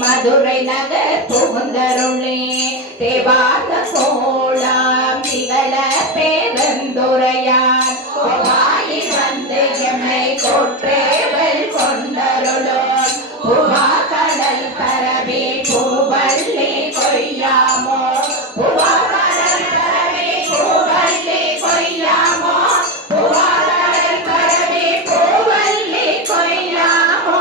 மதுரை நகர் புகுந்தருளே தேவாத கோலாம் திகழ பேரந்துரையான் கோவாயி வந்து எம்மை கோற்றேவல் கொண்டருளும் புவா கடல் பரவி பூவள்ளி கொய்யாமோ புவா கடல் பரவி பூவள்ளி கொய்யாமோ புவா கடல் பரவி பூவள்ளி கொய்யாமோ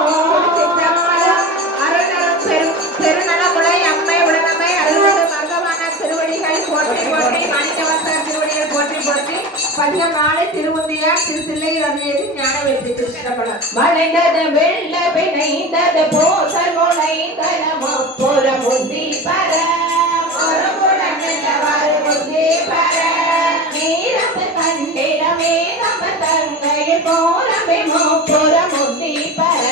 பெருநலமுலை அம்மை உடனமை அருள்வது மர்கமான திருவடிகள் போற்றி போற்றி மாணிக்கவாசகர் திருவடிகள் போற்றி போற்றி பதிகம் 4 திருமுந்தியார் திருத்தில்லை அருளியது ஞான வெற்றி கிருஷ்ணபலம் வளைந்தது வெள்ள பிணைந்தது போசல் முளைந்தன முப்புற புத்தி பர ஒரு புறமெல்லவாறு புத்தி பர நீரம்ப கண்டிடமே நம்ம தங்கையில் போரமே முப்புற புத்தி பர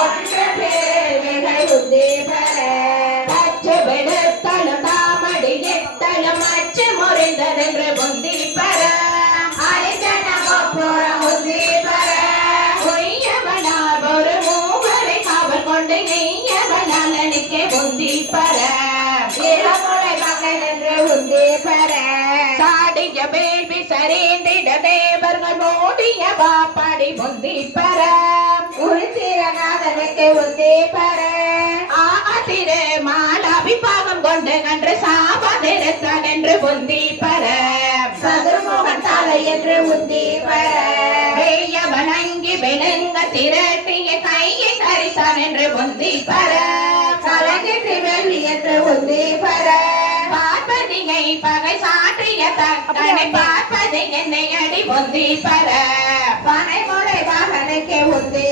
ஒன்று பேர்கள் புத்தி பர அச்சு விடுத்தலும் தாமடி எத்தலும் அச்சு முறைந்ததென்று புத்தி பர சாடிய வேள்வி சரிந்திட தேவர்கள் மூடிய பாப்பாடி முந்தி பர உருத்திரநாதனுக்கு உந்தி பர ஆதிர மாலாபிபாகம் கொண்டு கன்று சாபதிருத்தான் என்று புந்தி பர சதுர்மோகன் தாலை என்று உந்தி பர வணங்கி விளங்க திரட்டிய கையை தரித்தான் என்று புந்தி பர கலங்கி வேள்வி என்று உந்தி பர பார்ப்பதியை பகை சாற்றிய தக்கனை பார்ப்பதை என்னை அடி புந்தி பர பனை முறை வாகனுக்கு உந்தி